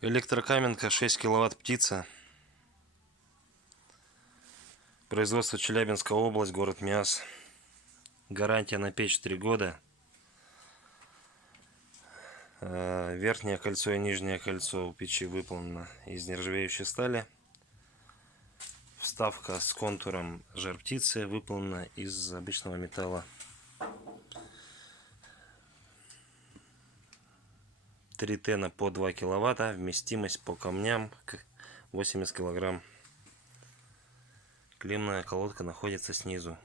Электрокаменка 6 киловатт птица. Производство Челябинская область, город Миас. Гарантия на печь 3 года. Верхнее кольцо и нижнее кольцо у печи выполнено из нержавеющей стали. Вставка с контуром жар птицы выполнена из обычного металла. 3 тена по 2 киловатта. Вместимость по камням 80 килограмм. Клемная колодка находится снизу.